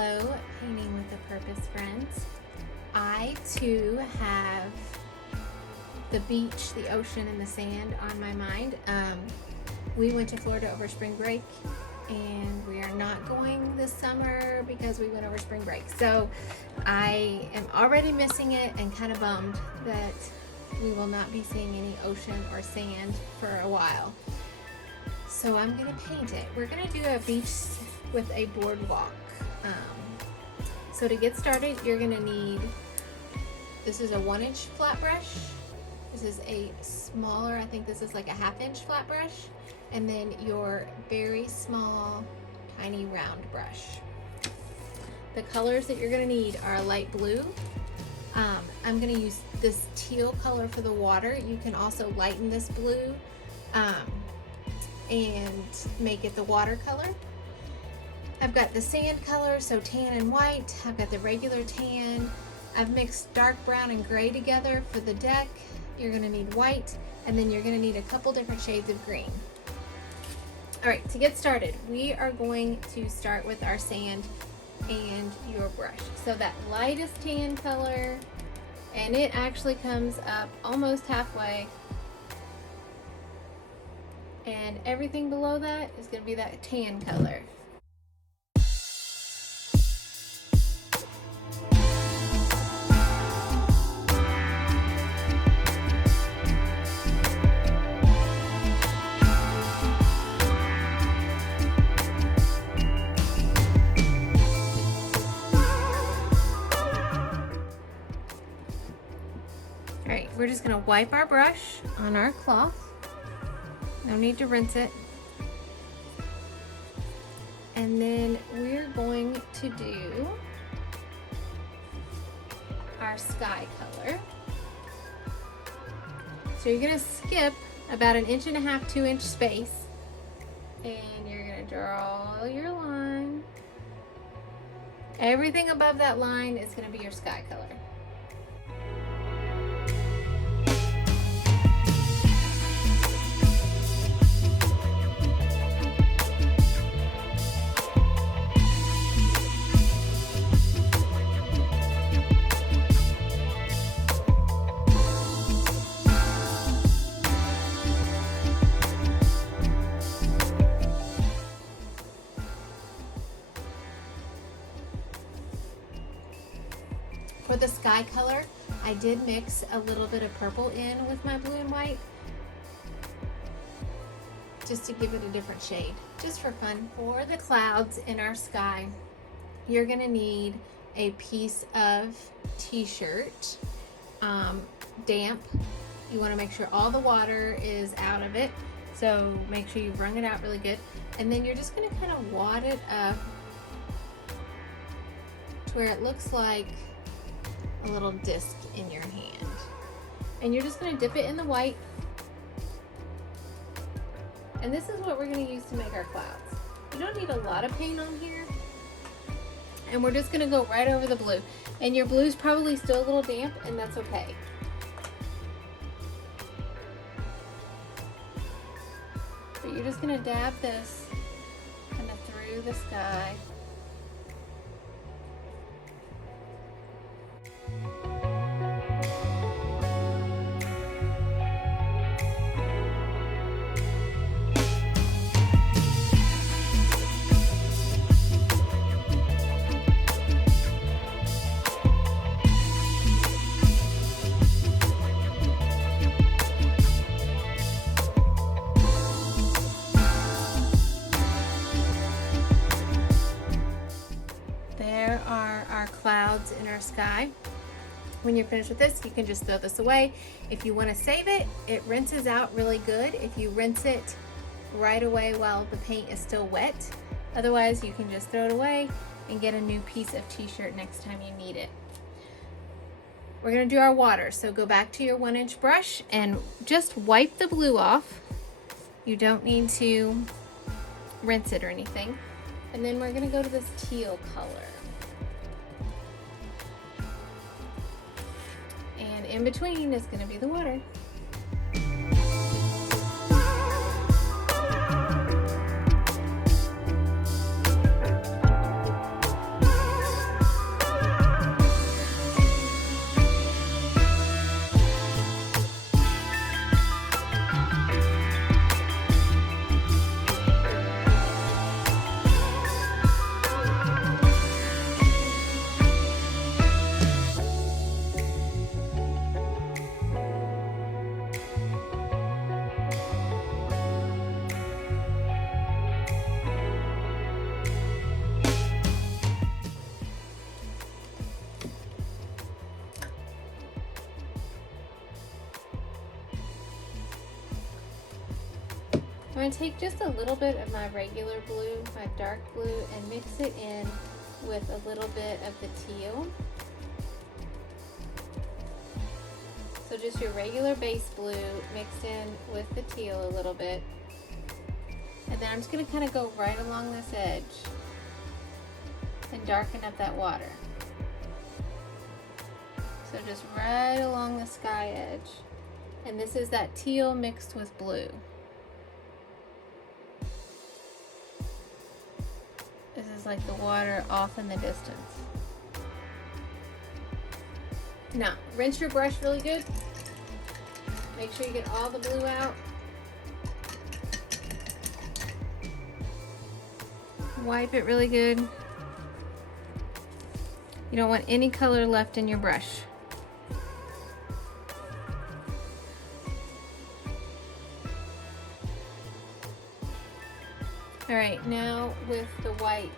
Hello, Painting with a Purpose friends. I too have the beach, the ocean, and the sand on my mind. We went to Florida over spring break, and we are not going this summer because we went over spring break. So I am already missing it and kind of bummed that we will not be seeing any ocean or sand for a while. So I'm gonna paint it. We're gonna do a beach with a boardwalk. So to get started, you're gonna need, this is a 1-inch flat brush. This is a smaller, I think this is like a 1/2-inch flat brush. And then your very small, tiny round brush. The colors that you're gonna need are light blue. I'm gonna use this teal color for the water. You can also lighten this blue and make it the watercolor. I've got the sand color, so tan and white. I've got the regular tan. I've mixed dark brown and gray together for the deck. You're gonna need white, and then you're gonna need a couple different shades of green. All right, to get started, we are going to start with our sand and your brush. So that lightest tan color, and it actually comes up almost halfway. And everything below that is gonna be that tan color. All right, we're just gonna wipe our brush on our cloth. No need to rinse it. And then we're going to do our sky color. So you're gonna skip about 1.5 to 2-inch space, and you're gonna draw your line. Everything above that line is gonna be your sky color. For the sky color, I did mix a little bit of purple in with my blue and white, just to give it a different shade, just for fun. For the clouds in our sky, you're gonna need a piece of t-shirt, damp. You wanna make sure all the water is out of it, so make sure you've wrung it out really good. And then you're just gonna kind of wad it up to where it looks like a little disc in your hand, and you're just going to dip it in the white, and this is what we're going to use to make our clouds. You don't need a lot of paint on here, and we're just going to go right over the blue, and your blue's probably still a little damp, and that's okay. But you're just going to dab this kind of through the sky. There are our clouds in our sky. When you're finished with this, you can just throw this away. If you want to save it, it rinses out really good if you rinse it right away while the paint is still wet. Otherwise, you can just throw it away and get a new piece of t-shirt next time you need it. We're going to do our water, so go back to your 1-inch brush and just wipe the blue off. You don't need to rinse it or anything. And then we're going to go to this teal color. And in between is going to be the water. going to take just a little bit of my regular blue, my dark blue, and mix it in with a little bit of the teal. So just your regular base blue mixed in with the teal a little bit. And then I'm just going to kind of go right along this edge and darken up that water. So just right along the sky edge. And this is that teal mixed with blue. This is like the water off in the distance. Now, rinse your brush really good. Make sure you get all the blue out. Wipe it really good. You don't want any color left in your brush. All right, now with the white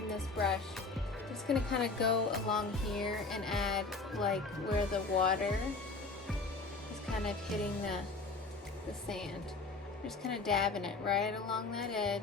in this brush, I'm just gonna kind of go along here and add like where the water is kind of hitting the sand. Just kind of dabbing it right along that edge.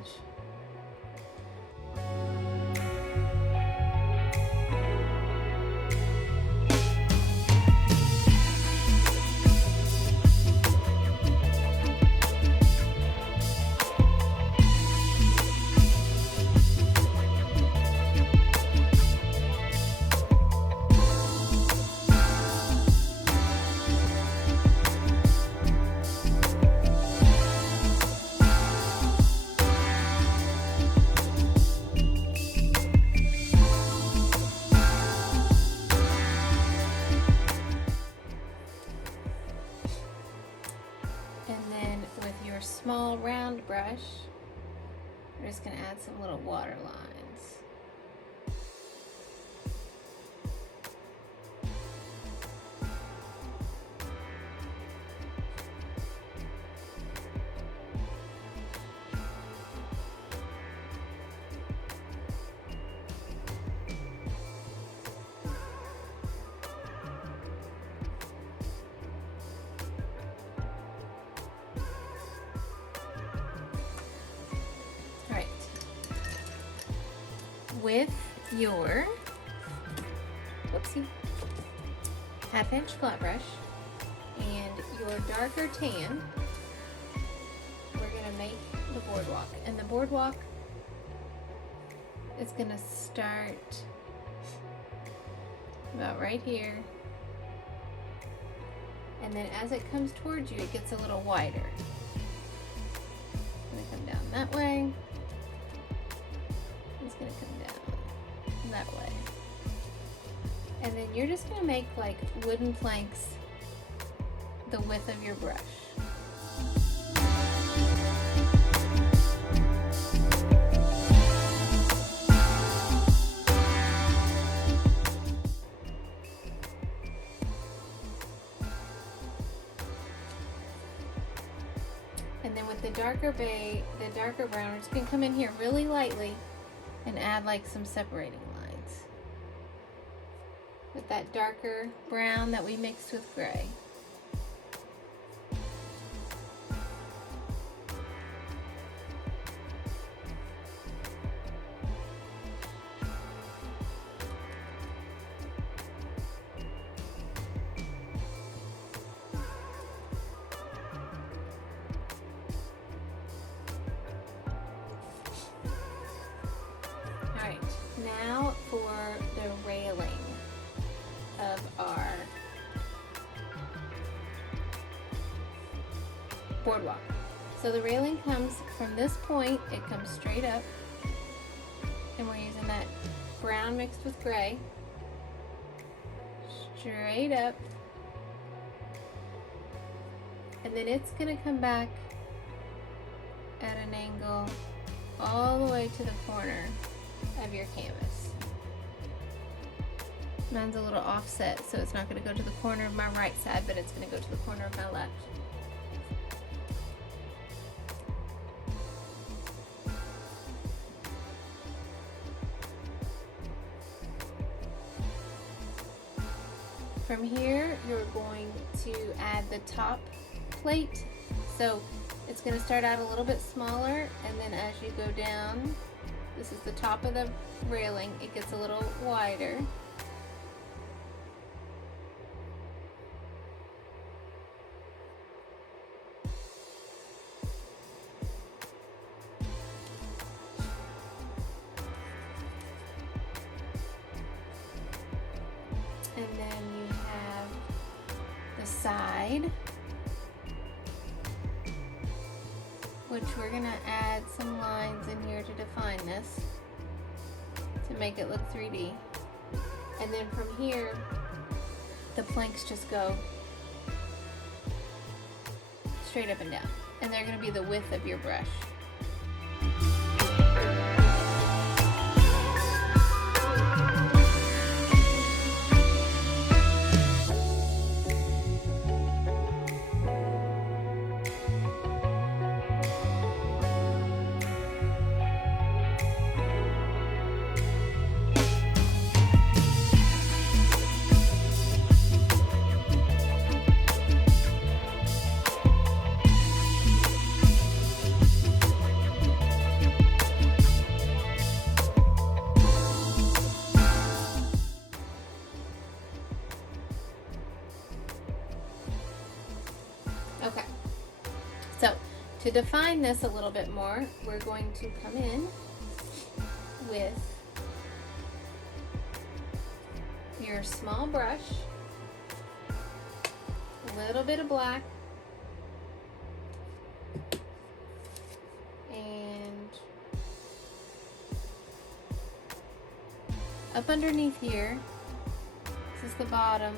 Small round brush, we're just going to add some little water lines. With your half-inch flat brush and your darker tan, we're going to make the boardwalk. And the boardwalk is going to start about right here. And then as it comes towards you, it gets a little wider. It's going to come down that way. It's going to come down that way. And then you're just going to make like wooden planks the width of your brush. And then with the darker brown, we're just going to come in here really lightly and add like some separating lines with that darker brown that we mixed with gray. Now for the railing of our boardwalk. So the railing comes from this point, it comes straight up, and we're using that brown mixed with gray, straight up, and then it's going to come back at an angle all the way to the corner of your canvas. Mine's a little offset, so it's not going to go to the corner of my right side, but it's going to go to the corner of my left. From here, you're going to add the top plate. So It's going to start out a little bit smaller, and then as you go down, this is the top of the railing, it gets a little wider. And then you have the side, which we're gonna add some lines in here to define this, to make it look 3D. And then from here, the planks just go straight up and down. And they're gonna be the width of your brush. Okay, so to define this a little bit more, we're going to come in with your small brush, a little bit of black, and up underneath here, this is the bottom.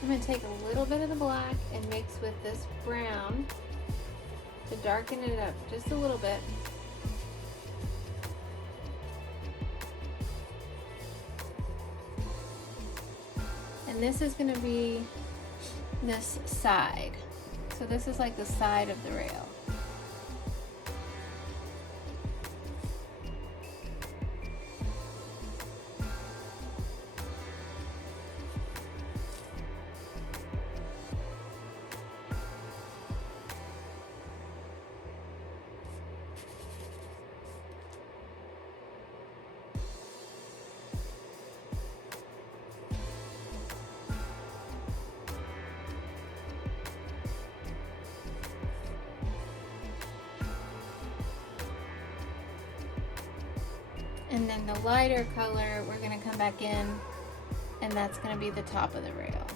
I'm going to take a little bit of the black and mix with this brown to darken it up just a little bit. And this is going to be this side. So this is like the side of the rail. And then the lighter color, we're going to come back in, and that's going to be the top of the rail.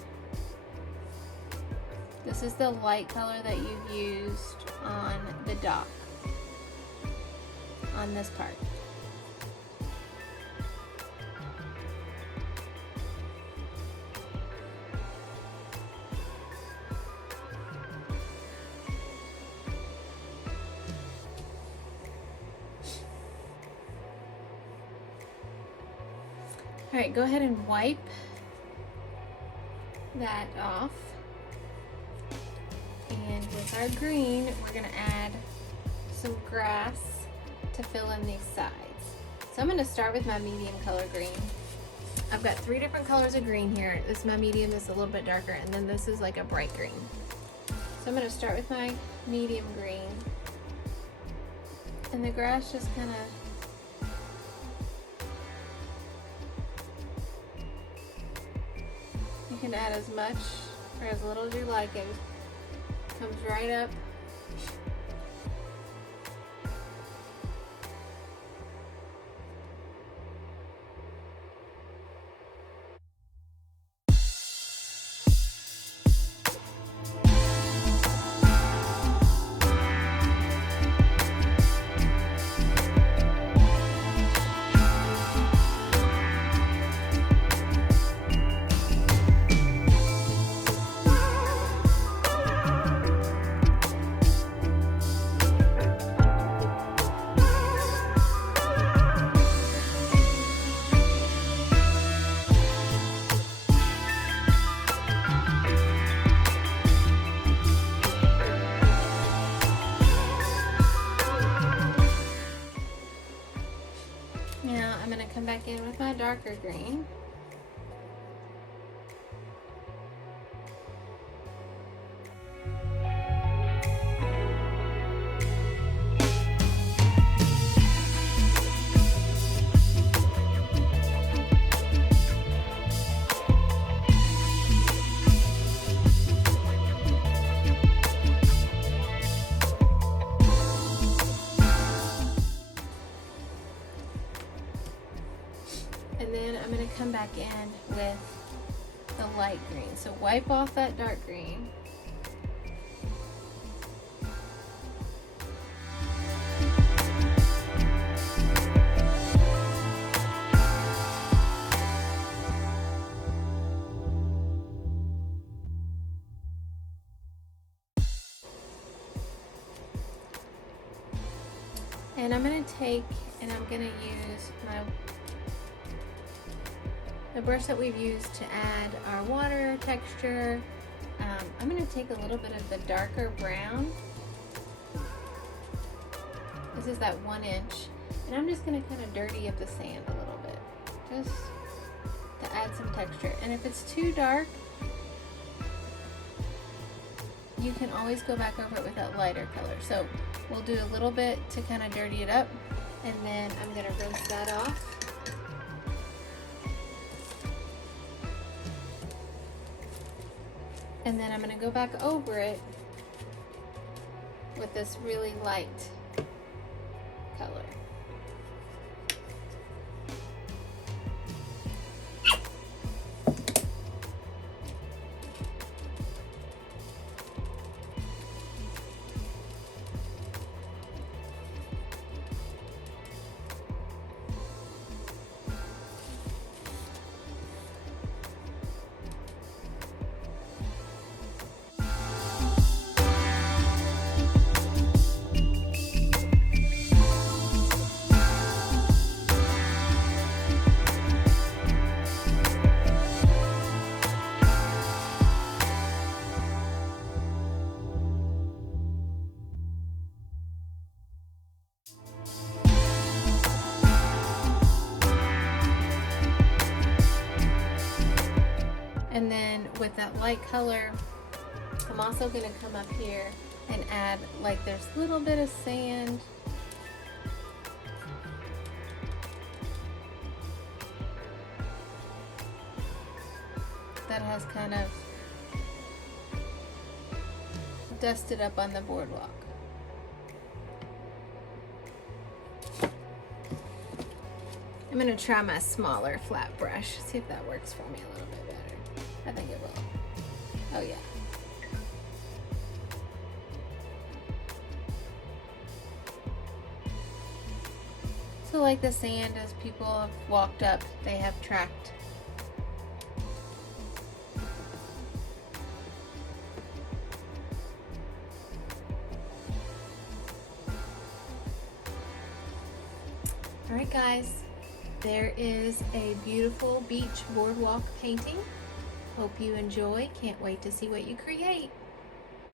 This is the light color that you've used on the dock, on this part. All right, go ahead and wipe that off. And with our green, we're gonna add some grass to fill in these sides. So I'm gonna start with my medium color green. I've got 3 different colors of green here. This is my medium, this is a little bit darker, and then this is like a bright green. So I'm gonna start with my medium green. And the grass just kinda you can add as much or as little as you like. It comes right up. come back in with my darker green. And then I'm going to come back in with the light green. So wipe off that dark green. And I'm going to take and I'm going to use the brush that we've used to add our water texture. I'm going to take a little bit of the darker brown. This is that 1 inch. And I'm just going to kind of dirty up the sand a little bit, just to add some texture. And if it's too dark, you can always go back over it with that lighter color. So we'll do a little bit to kind of dirty it up, and then I'm going to rinse that off. And then I'm going to go back over it with this really light color. And then with that light color, I'm also going to come up here and add, like, there's a little bit of sand. That has kind of dusted up on the boardwalk. I'm going to try my smaller flat brush, see if that works for me a little bit better. I think it will. Oh yeah. So like the sand, as people have walked up, they have tracked. All right guys, there is a beautiful beach boardwalk painting. Hope you enjoy. Can't wait to see what you create.